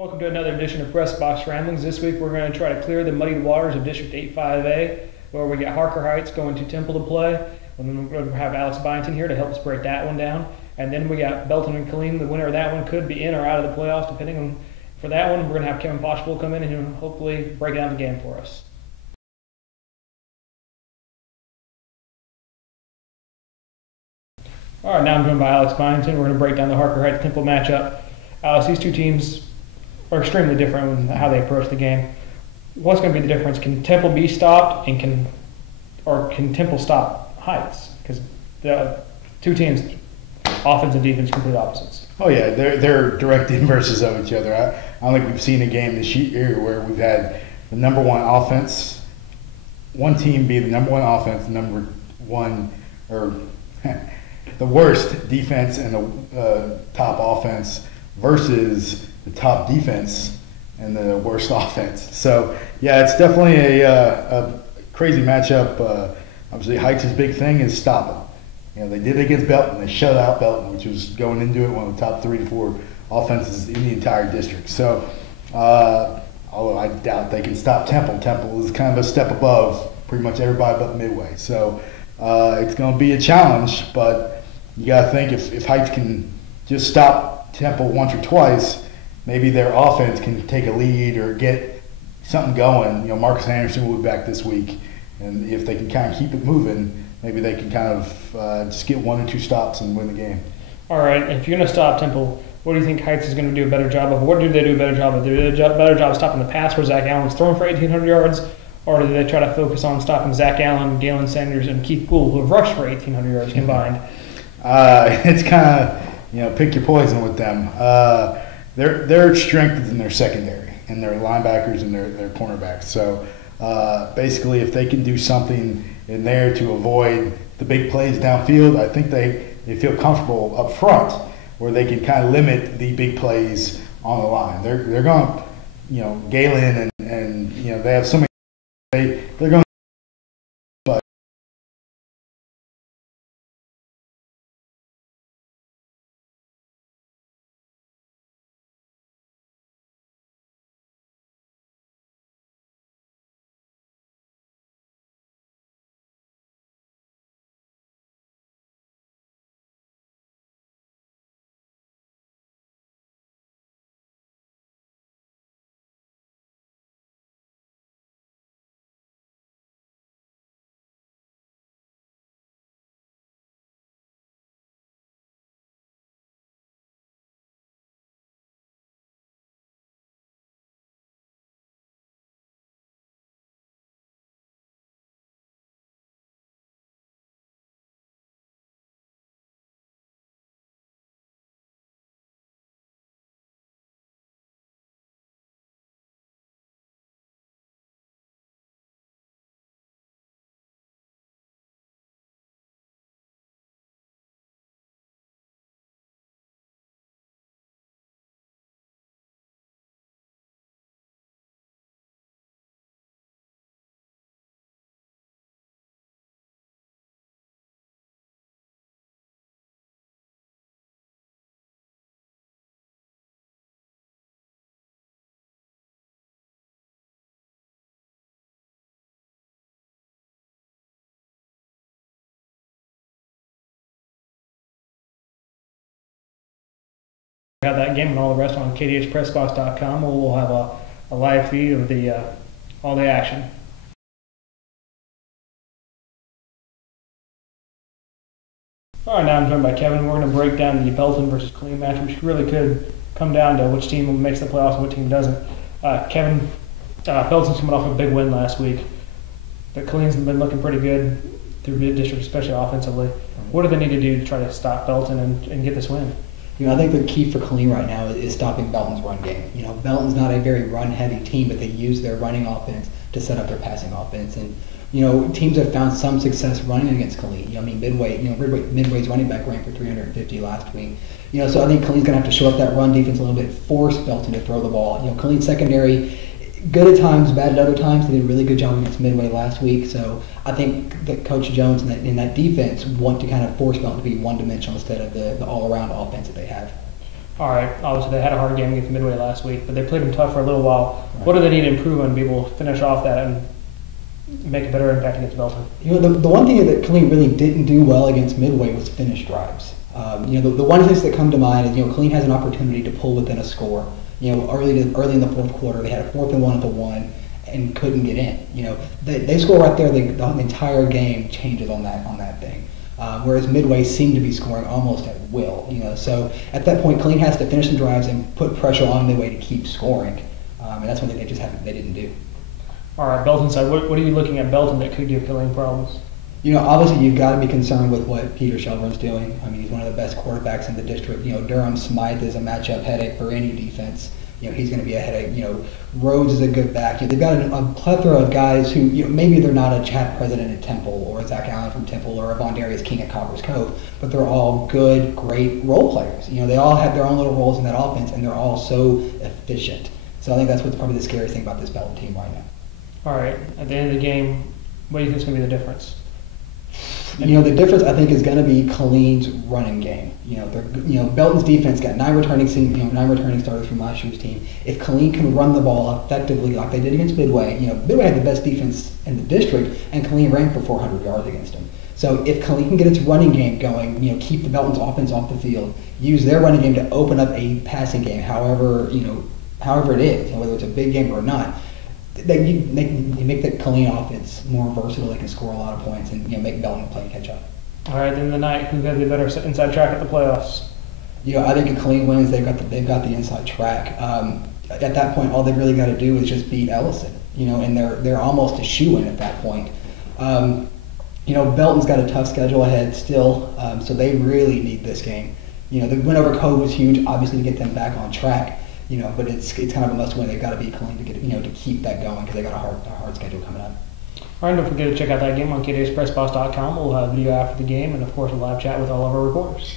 Welcome to another edition of Pressbox Ramblings. This week we're going to try to clear the muddied waters of District 85A, where we get Harker Heights going to Temple to play. And then we're going to have Alex Byington here to help us break that one down. And then we got Belton and Killeen. The winner of that one could be in or out of the playoffs, depending on. For that one, we're going to have Kevin Poshbull come in and hopefully break down the game for us. All right, now I'm joined by Alex Byington. We're going to break down the Harker Heights Temple matchup. Alex, these two teams are extremely different in how they approach the game. What's going to be the difference? Can Temple be stopped, and can Temple stop Heights? Because the two teams, offense and defense, complete opposites. Oh yeah, they're direct inverses of each other. I don't think we've seen a game this year where we've had the number one offense, one team be the number one offense, number one, or the worst defense and the top offense versus the top defense and the worst offense. So yeah, it's definitely a crazy matchup. Obviously, Heights' big thing is stopping. You know, they did it against Belton. They shut out Belton, which was going into it one of the top 3 to 4 offenses in the entire district. So, although I doubt they can stop Temple. Temple is kind of a step above pretty much everybody but Midway. So, it's going to be a challenge, but you got to think if Heights can just stop Temple once or twice, maybe their offense can take a lead or get something going. You know, Marcus Anderson will be back this week, and if they can kind of keep it moving, maybe they can kind of just get 1 or 2 stops and win the game. All right, if you're going to stop Temple, what do you think Heights is going to do a better job of? What do they do a better job of? Do they do a better job of stopping the pass where Zach Allen's throwing for 1,800 yards, or do they try to focus on stopping Zach Allen, Galen Sanders, and Keith Gould, who have rushed for 1,800 yards combined? It's kind of, pick your poison with them. Their strength is in their secondary and their linebackers and their cornerbacks. So basically, if they can do something in there to avoid the big plays downfield, I think they feel comfortable up front where they can kind of limit the big plays on the line. They're going to, Galen and they have so many. They're going. We have that game and all the rest on kdhpressbox.com, where we'll have a live feed of all the action. All right, now I'm joined by Kevin. We're going to break down the Belton versus Killeen match, which really could come down to which team makes the playoffs and which team doesn't. Kevin, Belton's coming off a big win last week, but Killeen's been looking pretty good through mid-district, especially offensively. What do they need to do to try to stop Belton and get this win? I think the key for Killeen right now is stopping Belton's run game. Belton's not a very run-heavy team, but they use their running offense to set up their passing offense. And teams have found some success running against Killeen. Midway's running back ran for 350 last week. So I think Killeen's going to have to show up that run defense a little bit, force Belton to throw the ball. Killeen's secondary, good at times, bad at other times. They did a really good job against Midway last week. So I think that Coach Jones and that defense want to kind of force Belton to be one-dimensional instead of the all-around offense that they have. All right, obviously they had a hard game against Midway last week, but they played them tough for a little while. Right. What do they need to improve on to be able to finish off that and make a better impact against Belton? The one thing that Killeen really didn't do well against Midway was finish drives. The one things that come to mind is, Killeen has an opportunity to pull within a score. Early in the fourth quarter, they had a 4th and 1 at the 1 and couldn't get in. They score right there. The entire game changes on that thing. Whereas Midway seemed to be scoring almost at will. So at that point, Killeen has to finish the drives and put pressure on Midway to keep scoring, and that's one thing they didn't do. All right, Belton side. What are you looking at Belton that could give Killeen problems? Obviously you've got to be concerned with what Peter Shelburne's doing. I mean, he's one of the best quarterbacks in the district. Durham Smythe is a matchup headache for any defense. He's going to be a headache. Rhodes is a good back. They've got a plethora of guys who, maybe they're not a Chad President at Temple or a Zach Allen from Temple or a Vondarius King at Copper's Cove, but they're all good, great role players. They all have their own little roles in that offense, and they're all so efficient. So I think that's what's probably the scariest thing about this Belton team right now. All right. At the end of the game, what do you think is going to be the difference? The difference I think is going to be Killeen's running game. Belton's defense got 9 returning starters from last year's team. If Killeen can run the ball effectively like they did against Midway, Midway had the best defense in the district, and Killeen ran for 400 yards against them. So if Killeen can get its running game going, keep the Belton's offense off the field, use their running game to open up a passing game, however it is, whether it's a big game or not. They make the Killeen offense more versatile. They can score a lot of points and make Belton play catch up. All right, then the night, who's going to be better inside track at the playoffs? I think if Killeen wins, they've got the inside track. At that point, all they've really got to do is just beat Ellison. And they're almost a shoo-in at that point. Belton's got a tough schedule ahead still, so they really need this game. The win over Cove was huge, obviously, to get them back on track. But it's kind of a must-win. They've got to beat Killeen to get to keep that going because they got a hard schedule coming up. All right, don't forget to check out that game on KDSPressbox.com. We'll have video after the game and, of course, a live chat with all of our reporters.